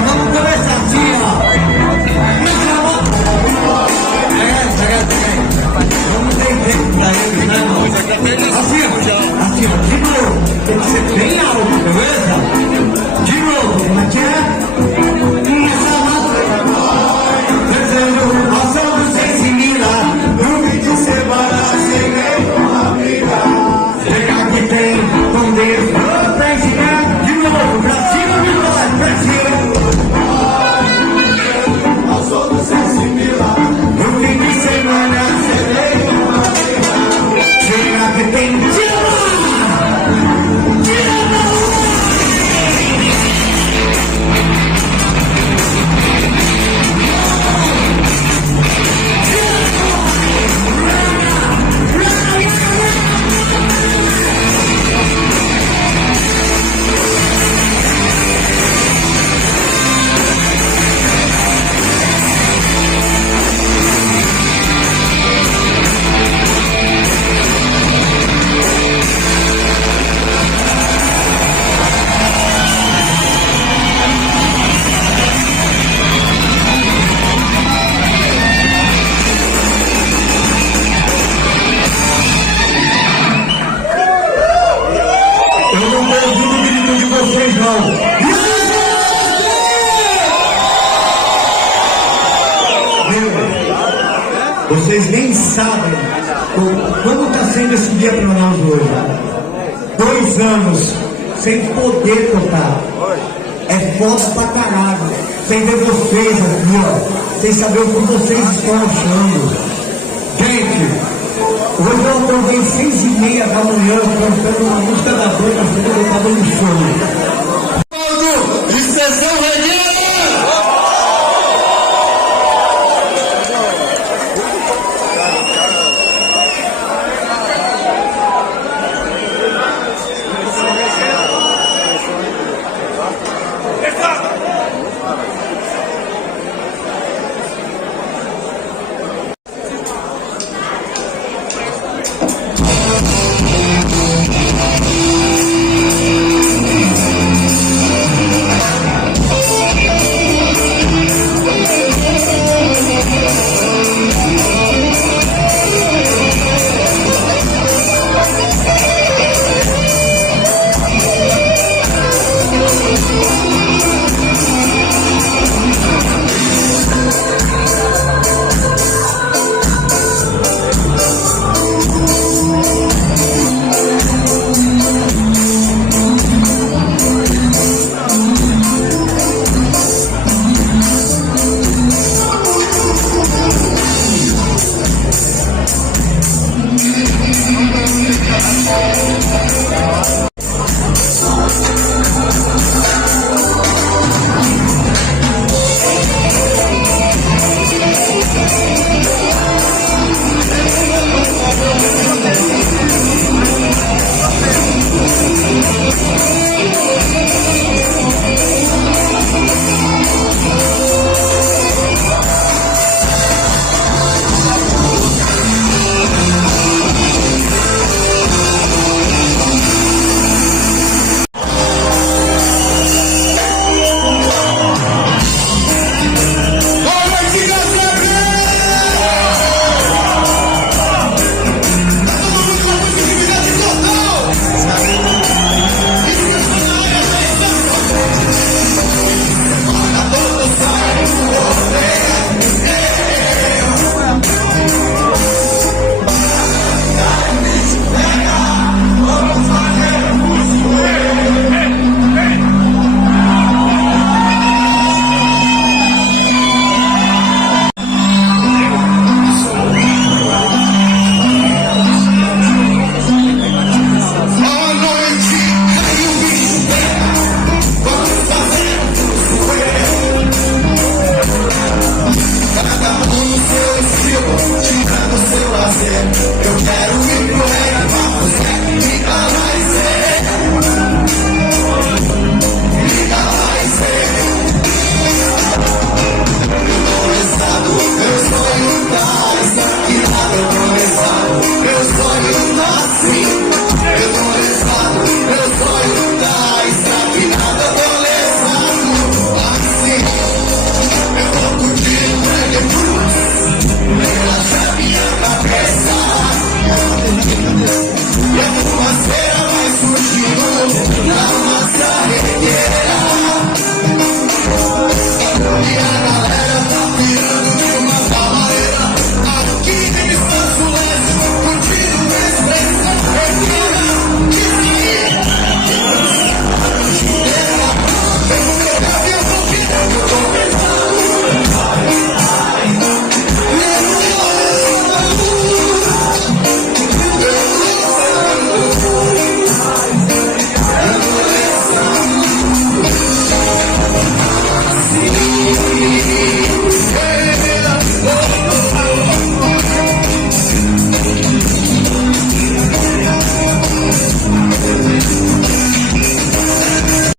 vamos começar assim, ó. Vamos ter tempo pra ele, né, irmão? Assim, ó, de novo. Tem que ser bem alto, beleza? De novo, como é que é? Nós somos SEMSIMILLA, no fim de semana cheguei com uma amiga. Chega que tem com Deus, pra ensinar. De novo, pra cima, pra cima. Nós somos SEMSIMILLA, no fim de semana cheguei com uma amiga. Chega que tem vocês nem sabem como está sendo esse dia para nós hoje. 2 anos sem poder tocar. É foda pra caralho. Sem ver vocês aqui, ó. Sem saber o que vocês estão achando. Gente, hoje eu acordei 6h30 da manhã cantando uma música da banda que eu tava no show.